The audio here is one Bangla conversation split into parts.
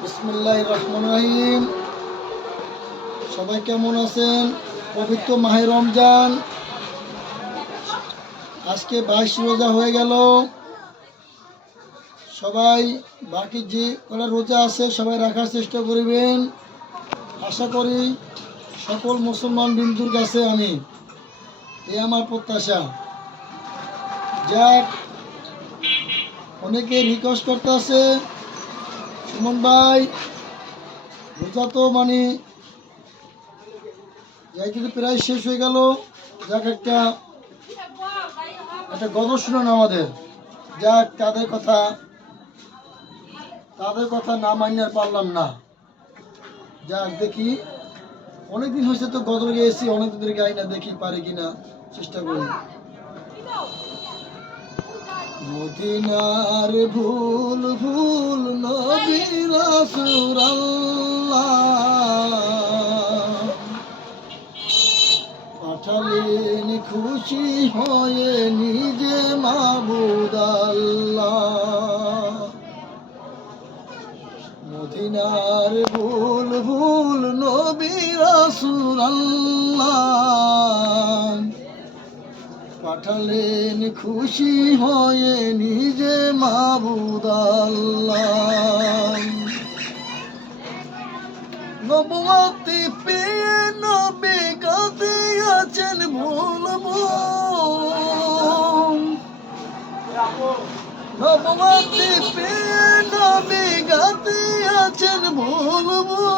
বিসমিল্লাহির রহমানির রহিম। সবাই কেমন আছেন? পবিত্র মাহে রমজান, আজকে 22 রোজা হয়ে গেল। সবাই বাকি যে কটা রোজা আছে সবাই রাখার চেষ্টা করবেন। আশা করি সকল মুসলমান বিন্দুর কাছে আমি আমার প্রত্যাশা। যাক, অনেকে রিকোয়েস্ট করতে আছে, সুমন ভাই রোজা তো কিন্তু প্রায় শেষ হয়ে গেল। যাক, একটা গজল শুনুন আমাদের। যাক, তাদের কথা না মানিয়ে আর পারলাম না। যাক, দেখি, অনেকদিন হয়েছে তো গজল গেয়েছি, অনেকদিন ধরে গাই না, দেখি পারি কিনা, চেষ্টা করি। মদিনার ভুল ভুল নবী রাসূলুল্লাহ পাঠালেন খুশি হয়ে নিজে মাবুদ আল্লাহ। মদিনার ভুল ভুল নবী রাসূলুল্লাহ পাঠালেন খুশি হয়ে নিজে মাবুদ আল্লাহ। নবুয়তি পেয়ে নবী কাঁদে আছেন ভুল ভুল। নবুয়তি পেয়ে নবী কাঁদে আছেন ভুল ভুল।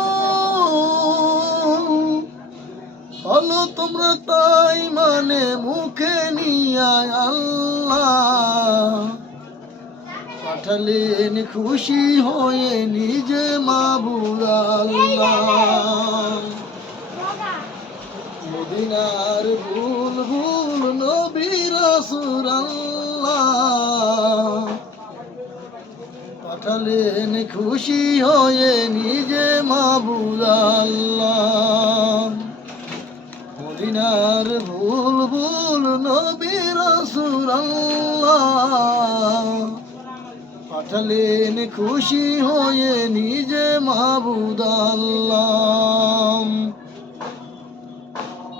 বলো তোমরা তাই মুখে নিয়ে আল্লাহ পাঠালেন খুশি হয়ে নিজে মাবুদ আল্লাহ। মদিনার ভুল ভুল নবী রাসূলুল্লাহ পাঠালেন খুশি হয়ে নিজে মাবুদ আল্লাহ। মদিনার ভুল ভুল নবী রাসূলুল্লাহ পাঠালেন খুশি হয়ে নিজে মাবুদ আল্লাহ।